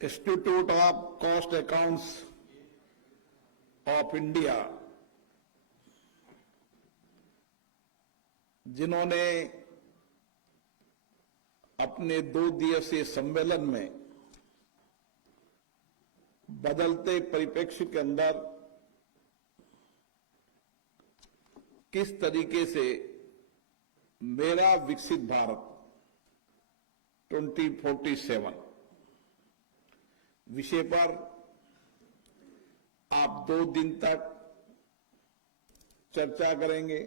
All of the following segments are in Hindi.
Institute of cost accounts of India, जिन्होंने अपने 2 दिवसीय सम्मेलन में बदलते परिप्रेक्ष्य के अंदर किस तरीके से मेरा विकसित भारत 2047 विषय पर आप 2 दिन तक चर्चा करेंगे,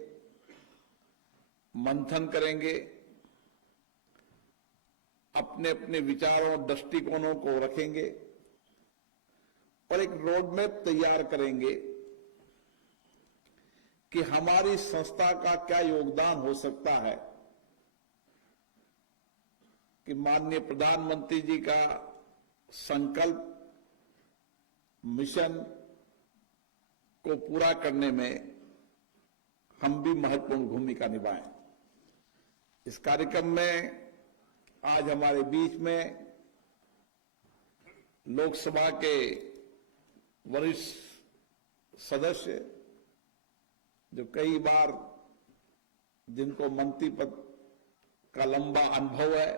मंथन करेंगे, अपने अपने विचारों और दृष्टिकोणों को रखेंगे और एक रोड मैप तैयार करेंगे कि हमारी संस्था का क्या योगदान हो सकता है कि माननीय प्रधानमंत्री जी का संकल्प मिशन को पूरा करने में हम भी महत्वपूर्ण भूमिका निभाएं। इस कार्यक्रम में आज हमारे बीच में लोकसभा के वरिष्ठ सदस्य, जो कई बार जिनको मंत्री पद का लंबा अनुभव है,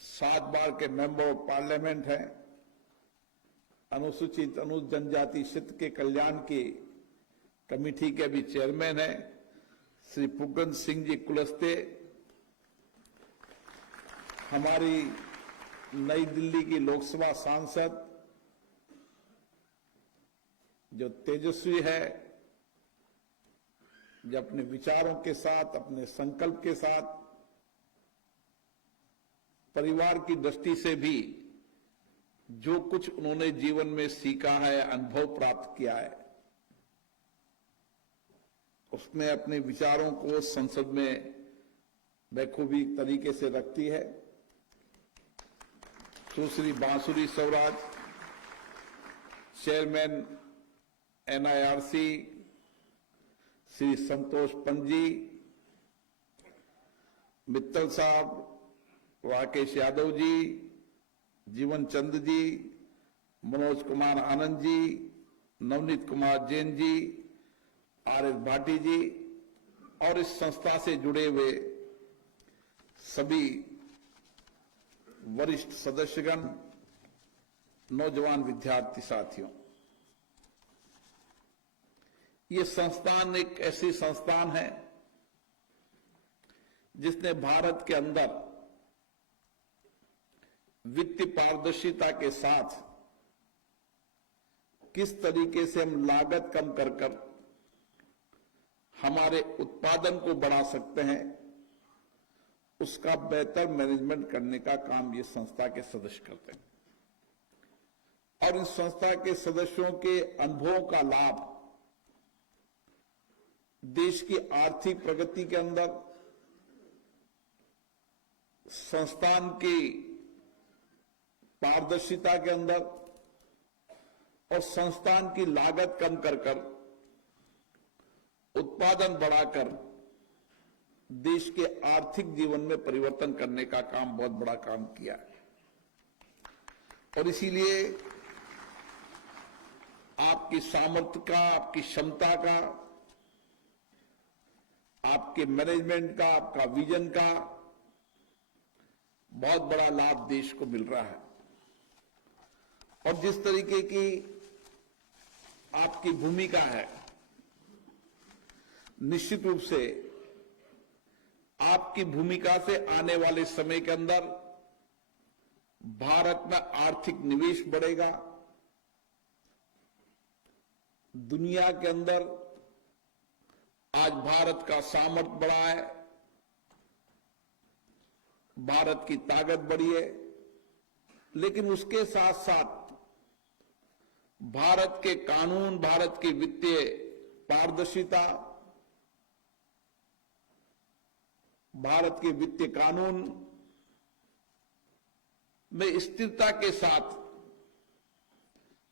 7 बार के मेंबर ऑफ पार्लियामेंट हैं, अनुसूचित जनजाति क्षेत्र के कल्याण की कमेटी के भी चेयरमैन हैं, श्री पुगन सिंह जी कुलस्ते, हमारी नई दिल्ली की लोकसभा सांसद जो तेजस्वी है, जो अपने विचारों के साथ, अपने संकल्प के साथ परिवार की दृष्टि से भी जो कुछ उन्होंने जीवन में सीखा है, अनुभव प्राप्त किया है, उसने अपने विचारों को संसद में बखूबी तरीके से रखती है। सुश्री बांसुरी स्वराज, चेयरमैन NIRC, श्री संतोष पंजी, मित्तल साहब, राकेश यादव जी, जीवन चंद जी, मनोज कुमार आनंद जी, नवनीत कुमार जैन जी, RS भाटी जी और इस संस्था से जुड़े हुए सभी वरिष्ठ सदस्यगण, नौजवान विद्यार्थी साथियों, ये संस्थान एक ऐसी संस्थान है जिसने भारत के अंदर वित्तीय पारदर्शिता के साथ किस तरीके से हम लागत कम कर कर हमारे उत्पादन को बढ़ा सकते हैं, उसका बेहतर मैनेजमेंट करने का काम ये संस्था के सदस्य करते हैं। और इन संस्था के सदस्यों के अनुभवों का लाभ देश की आर्थिक प्रगति के अंदर, संस्थान की पारदर्शिता के अंदर और संस्थान की लागत कम कर उत्पादन बढ़ाकर देश के आर्थिक जीवन में परिवर्तन करने का काम, बहुत बड़ा काम किया है। और इसीलिए आपकी सामर्थ्य का, आपकी क्षमता का, आपके मैनेजमेंट का, आपका विजन का बहुत बड़ा लाभ देश को मिल रहा है। और जिस तरीके की आपकी भूमिका है, निश्चित रूप से आपकी भूमिका से आने वाले समय के अंदर भारत में आर्थिक निवेश बढ़ेगा, दुनिया के अंदर आज भारत का सामर्थ्य बढ़ा है, भारत की ताकत बढ़ी है, लेकिन उसके साथ साथ भारत के कानून, भारत की वित्तीय पारदर्शिता, भारत के वित्तीय कानून में स्थिरता के साथ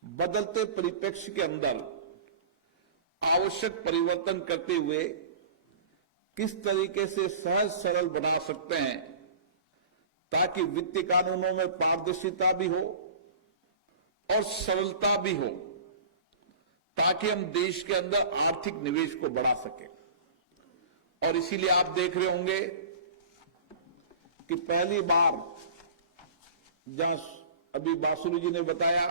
बदलते परिप्रेक्ष्य के अंदर आवश्यक परिवर्तन करते हुए किस तरीके से सहज सरल बना सकते हैं ताकि वित्तीय कानूनों में पारदर्शिता भी हो, और सरलता भी हो, ताकि हम देश के अंदर आर्थिक निवेश को बढ़ा सकें। और इसीलिए आप देख रहे होंगे कि पहली बार, जहां अभी बासुरी जी ने बताया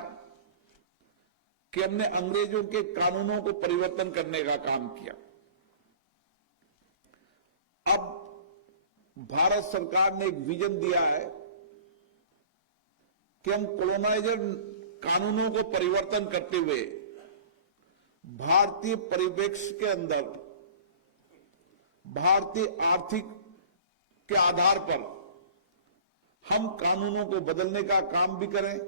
कि हमने अंग्रेजों के कानूनों को परिवर्तन करने का काम किया। अब भारत सरकार ने एक विजन दिया है कि हम कॉलोनाइजर कानूनों को परिवर्तन करते हुए भारतीय परिप्रेक्ष्य के अंदर भारतीय आर्थिक के आधार पर हम कानूनों को बदलने का काम भी करें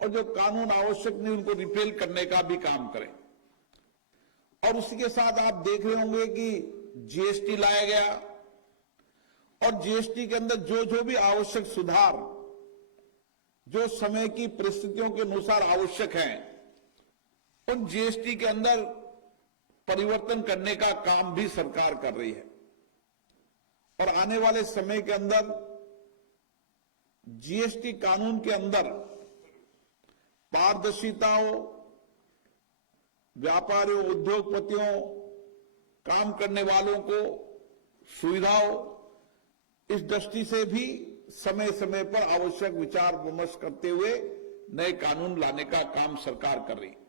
और जो कानून आवश्यक नहीं उनको रिपेल करने का भी काम करें। और उसी के साथ आप देख रहे होंगे कि जीएसटी लाया गया और जीएसटी के अंदर जो जो भी आवश्यक सुधार जो समय की परिस्थितियों के अनुसार आवश्यक हैं, उन जीएसटी के अंदर परिवर्तन करने का काम भी सरकार कर रही है। और आने वाले समय के अंदर जीएसटी कानून के अंदर पारदर्शिता हो, व्यापारियों, उद्योगपतियों, काम करने वालों को सुविधा हो, इस दृष्टि से भी समय समय पर आवश्यक विचार विमर्श करते हुए नए कानून लाने का काम सरकार कर रही है।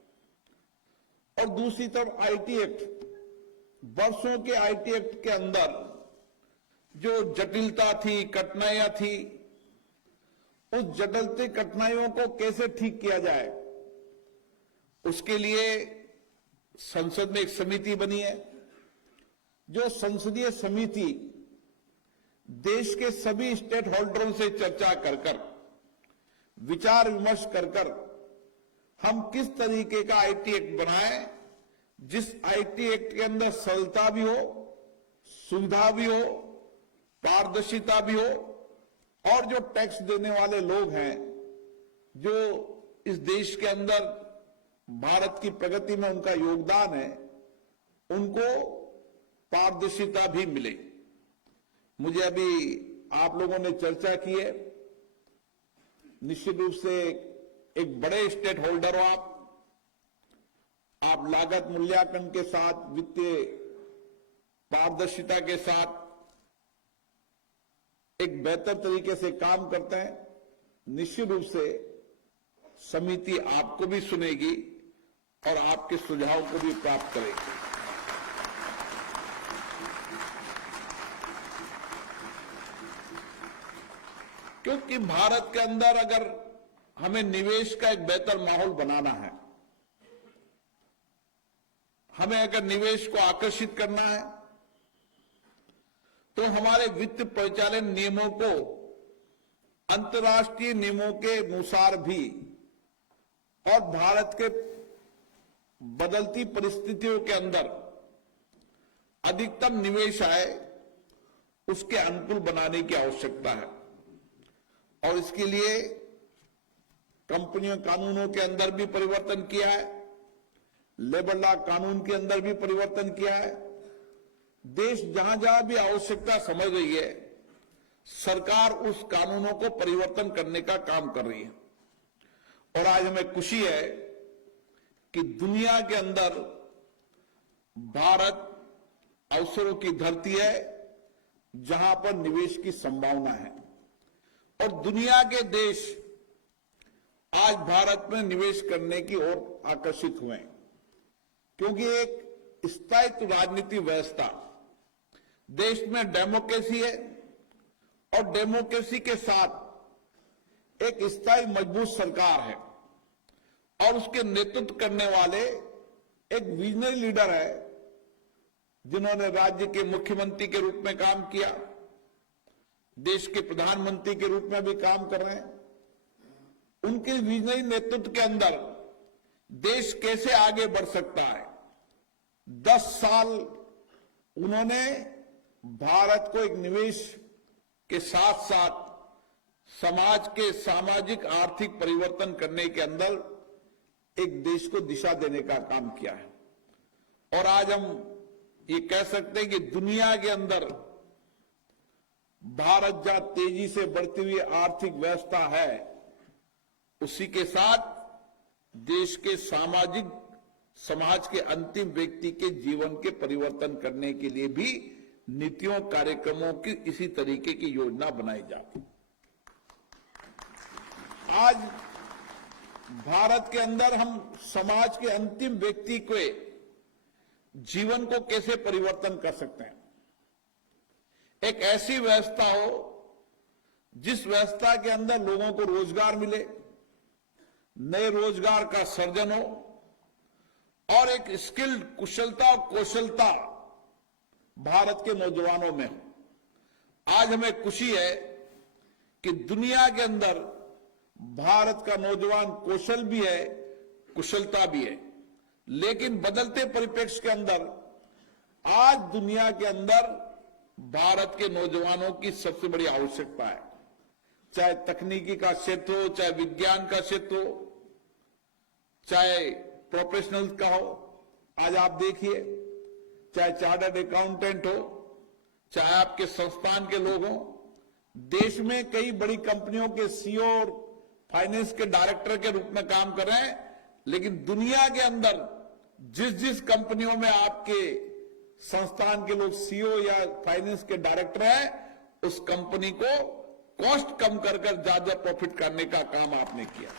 और दूसरी तरफ आईटी एक्ट, वर्षों के आईटी एक्ट के अंदर जो जटिलता थी, कठिनाइयां थी, उस जटिलता कठिनाइयों को कैसे ठीक किया जाए, उसके लिए संसद में एक समिति बनी है। जो संसदीय समिति देश के सभी स्टेक होल्डरों से चर्चा कर कर, विचार विमर्श कर कर हम किस तरीके का आईटी एक्ट बनाएं, जिस आईटी एक्ट के अंदर सरलता भी हो, सुविधा भी हो, पारदर्शिता भी हो, और जो टैक्स देने वाले लोग हैं, जो इस देश के अंदर भारत की प्रगति में उनका योगदान है, उनको पारदर्शिता भी मिले। मुझे अभी आप लोगों ने चर्चा की है, निश्चित रूप से एक बड़े स्टेक होल्डर हो आप लागत मूल्यांकन के साथ, वित्तीय पारदर्शिता के साथ एक बेहतर तरीके से काम करते हैं। निश्चित रूप से समिति आपको भी सुनेगी और आपके सुझाव को भी प्राप्त करेगी। क्योंकि भारत के अंदर अगर हमें निवेश का एक बेहतर माहौल बनाना है, हमें अगर निवेश को आकर्षित करना है, तो हमारे वित्त परिचालन नियमों को अंतर्राष्ट्रीय नियमों के अनुसार भी और भारत के बदलती परिस्थितियों के अंदर अधिकतम निवेश आए, उसके अनुकूल बनाने की आवश्यकता है। और इसके लिए कंपनियों कानूनों के अंदर भी परिवर्तन किया है, लेबर लॉ कानून के अंदर भी परिवर्तन किया है। देश जहां जहां भी आवश्यकता समझ रही है, सरकार उस कानूनों को परिवर्तन करने का काम कर रही है। और आज हमें खुशी है कि दुनिया के अंदर भारत अवसरों की धरती है, जहां पर निवेश की संभावना है। और दुनिया के देश आज भारत में निवेश करने की ओर आकर्षित हुए हैं, क्योंकि एक स्थायित्व राजनीति व्यवस्था, देश में डेमोक्रेसी है और डेमोक्रेसी के साथ एक स्थायी मजबूत सरकार है और उसके नेतृत्व करने वाले एक विजनरी लीडर है, जिन्होंने राज्य के मुख्यमंत्री के रूप में काम किया, देश के प्रधानमंत्री के रूप में भी काम कर रहे हैं। उनके विजनरी नेतृत्व के अंदर देश कैसे आगे बढ़ सकता है, 10 साल उन्होंने भारत को एक निवेश के साथ साथ समाज के सामाजिक आर्थिक परिवर्तन करने के अंदर एक देश को दिशा देने का काम किया है। और आज हम ये कह सकते हैं कि दुनिया के अंदर भारत जहां तेजी से बढ़ती हुई आर्थिक व्यवस्था है, उसी के साथ देश के समाज के अंतिम व्यक्ति के जीवन के परिवर्तन करने के लिए भी नीतियों कार्यक्रमों की इसी तरीके की योजना बनाई जाती। आज भारत के अंदर हम समाज के अंतिम व्यक्ति के जीवन को कैसे परिवर्तन कर सकते हैं। एक ऐसी व्यवस्था हो जिस व्यवस्था के अंदर लोगों को रोजगार मिले, नए रोजगार का सर्जन हो और एक स्किल्ड कुशलता और कौशलता भारत के नौजवानों में हो। आज हमें खुशी है कि दुनिया के अंदर भारत का नौजवान कौशल भी है, कुशलता भी है, लेकिन बदलते परिप्रेक्ष्य के अंदर आज दुनिया के अंदर भारत के नौजवानों की सबसे बड़ी आवश्यकता है। चाहे तकनीकी का क्षेत्र हो, चाहे विज्ञान का क्षेत्र हो, चाहे प्रोफेशनल का हो। आज आप देखिए, चाहे चार्टर्ड अकाउंटेंट हो, चाहे आपके संस्थान के लोग हों, देश में कई बड़ी कंपनियों के सीईओ और फाइनेंस के डायरेक्टर के रूप में काम कर रहे हैं, लेकिन दुनिया के अंदर जिस जिस कंपनियों में आपके संस्थान के लोग सीईओ या फाइनेंस के डायरेक्टर हैं, उस कंपनी को कॉस्ट कम कर ज्यादा प्रॉफिट करने का काम आपने किया।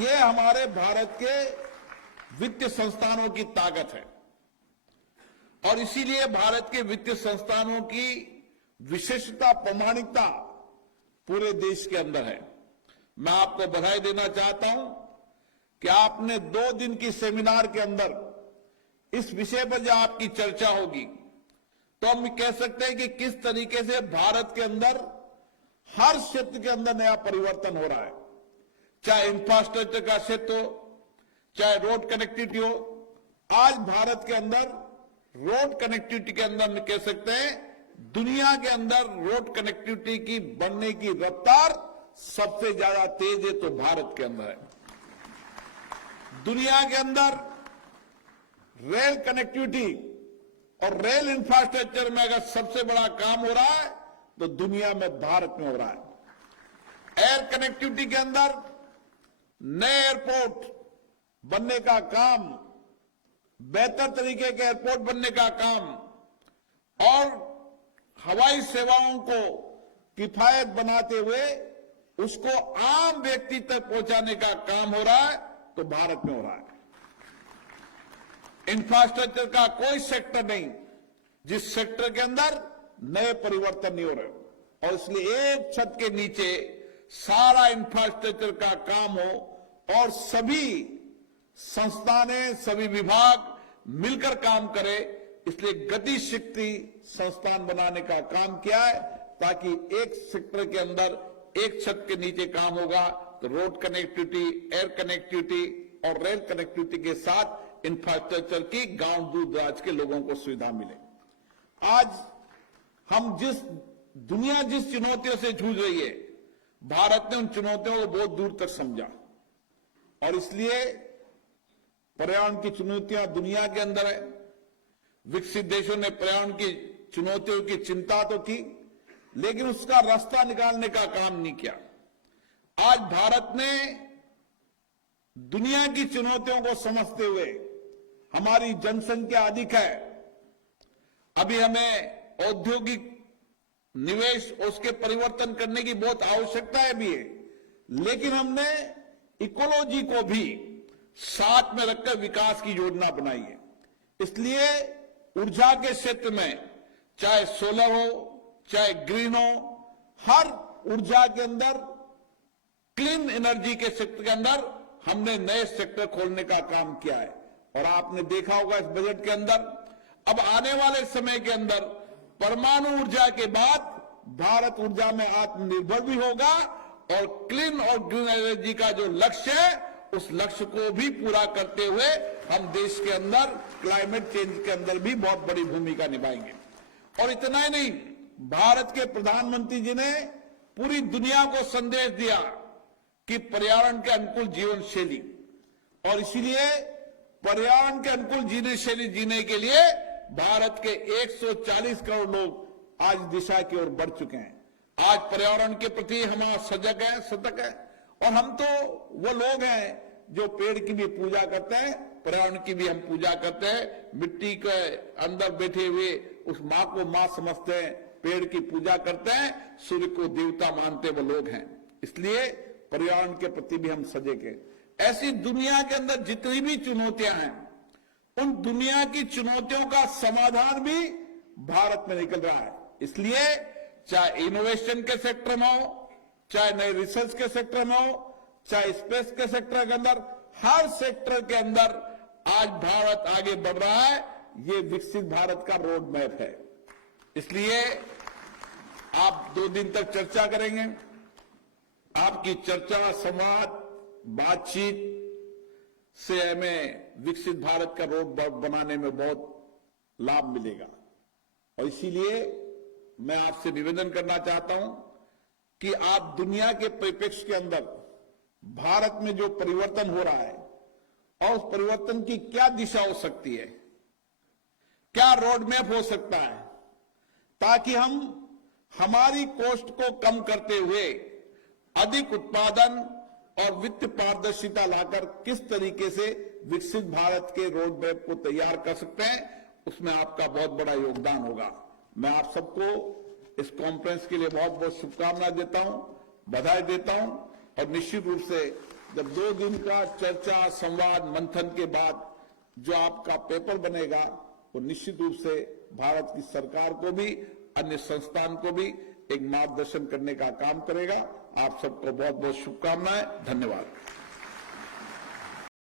ये हमारे भारत के वित्तीय संस्थानों की ताकत है और इसीलिए भारत के वित्तीय संस्थानों की विशेषता, प्रामाणिकता पूरे देश के अंदर है। मैं आपको बधाई देना चाहता हूं कि आपने 2 दिन की सेमिनार के अंदर इस विषय पर जब आपकी चर्चा होगी तो हम कह सकते हैं कि किस तरीके से भारत के अंदर हर क्षेत्र के अंदर नया परिवर्तन हो रहा है। चाहे इंफ्रास्ट्रक्चर का क्षेत्र हो, चाहे रोड कनेक्टिविटी हो। आज भारत के अंदर रोड कनेक्टिविटी के अंदर हम कह सकते हैं दुनिया के अंदर रोड कनेक्टिविटी की बढ़ने की रफ्तार सबसे ज्यादा तेज है तो भारत के अंदर है। दुनिया के अंदर रेल कनेक्टिविटी और रेल इंफ्रास्ट्रक्चर में अगर सबसे बड़ा काम हो रहा है तो दुनिया में भारत में हो रहा है। एयर कनेक्टिविटी के अंदर नए एयरपोर्ट बनने का काम, बेहतर तरीके के एयरपोर्ट बनने का काम और हवाई सेवाओं को किफायत बनाते हुए उसको आम व्यक्ति तक पहुंचाने का काम हो रहा है तो भारत में हो रहा है। इंफ्रास्ट्रक्चर का कोई सेक्टर नहीं जिस सेक्टर के अंदर नए परिवर्तन नहीं हो रहे और इसलिए एक छत के नीचे सारा इंफ्रास्ट्रक्चर का काम हो और सभी संस्थानें, सभी विभाग मिलकर काम करें। इसलिए गति शक्ति संस्थान बनाने का काम किया है ताकि एक सेक्टर के अंदर एक छत के नीचे काम होगा तो रोड कनेक्टिविटी, एयर कनेक्टिविटी और रेल कनेक्टिविटी के साथ इंफ्रास्ट्रक्चर की गांव दूर दराज के लोगों को सुविधा मिले। आज हम दुनिया जिस चुनौतियों से जूझ रही है, भारत ने उन चुनौतियों को बहुत दूर तक समझा और इसलिए पर्यावरण की चुनौतियां दुनिया के अंदर है। विकसित देशों ने पर्यावरण की चुनौतियों की चिंता तो की लेकिन उसका रास्ता निकालने का काम नहीं किया। आज भारत ने दुनिया की चुनौतियों को समझते हुए, हमारी जनसंख्या अधिक है, अभी हमें औद्योगिक निवेश उसके परिवर्तन करने की बहुत आवश्यकता भी है, लेकिन हमने इकोलॉजी को भी साथ में रखकर विकास की योजना बनाई है। इसलिए ऊर्जा के क्षेत्र में चाहे सोलर हो, चाहे ग्रीन हो, हर ऊर्जा के अंदर क्लीन एनर्जी के सेक्टर के अंदर हमने नए सेक्टर खोलने का काम किया है। और आपने देखा होगा इस बजट के अंदर अब आने वाले समय के अंदर परमाणु ऊर्जा के बाद भारत ऊर्जा में आत्मनिर्भर भी होगा और क्लीन और ग्रीन एनर्जी का जो लक्ष्य है उस लक्ष्य को भी पूरा करते हुए हम देश के अंदर क्लाइमेट चेंज के अंदर भी बहुत बड़ी भूमिका निभाएंगे। और इतना ही नहीं, भारत के प्रधानमंत्री जी ने पूरी दुनिया को संदेश दिया कि पर्यावरण के अनुकूल जीवन शैली, और इसीलिए पर्यावरण के अनुकूल जीवन शैली जीने के लिए भारत के 140 करोड़ लोग आज दिशा की ओर बढ़ चुके हैं। आज पर्यावरण के प्रति हम सजग है, सतर्क है और हम तो वो लोग हैं जो पेड़ की भी पूजा करते हैं, पर्यावरण की भी हम पूजा करते हैं, मिट्टी के अंदर बैठे हुए उस माँ को माँ समझते हैं, पेड़ की पूजा करते हैं, सूर्य को देवता मानते वो लोग हैं। इसलिए पर्यावरण के प्रति भी हम सजग हैं। ऐसी दुनिया के अंदर जितनी भी चुनौतियां हैं, उन दुनिया की चुनौतियों का समाधान भी भारत में निकल रहा है। इसलिए चाहे इनोवेशन के सेक्टर में हो, चाहे नए रिसर्च के सेक्टर में हो, चाहे स्पेस के सेक्टर के अंदर, हर सेक्टर के अंदर आज भारत आगे बढ़ रहा है। ये विकसित भारत का रोड मैप है। इसलिए आप 2 दिन तक चर्चा करेंगे। आपकी चर्चा, संवाद, बातचीत से हमें विकसित भारत का रोड बनाने में बहुत लाभ मिलेगा। और इसीलिए मैं आपसे निवेदन करना चाहता हूं कि आप दुनिया के परिप्रेक्ष्य के अंदर भारत में जो परिवर्तन हो रहा है और उस परिवर्तन की क्या दिशा हो सकती है, क्या रोड मैप हो सकता है, ताकि हम हमारी कॉस्ट को कम करते हुए अधिक उत्पादन और वित्त पारदर्शिता लाकर किस तरीके से विकसित भारत के रोड मैप को तैयार कर सकते हैं, उसमें आपका बहुत बड़ा योगदान होगा। मैं आप सबको इस कॉन्फ्रेंस के लिए बहुत बहुत शुभकामनाएं देता हूं, बधाई देता हूं। और निश्चित रूप से जब 2 दिन का चर्चा, संवाद, मंथन के बाद जो आपका पेपर बनेगा, वो निश्चित रूप से भारत की सरकार को भी, अन्य संस्थान को भी एक मार्गदर्शन करने का काम करेगा। आप सबको बहुत बहुत शुभकामनाएं। धन्यवाद।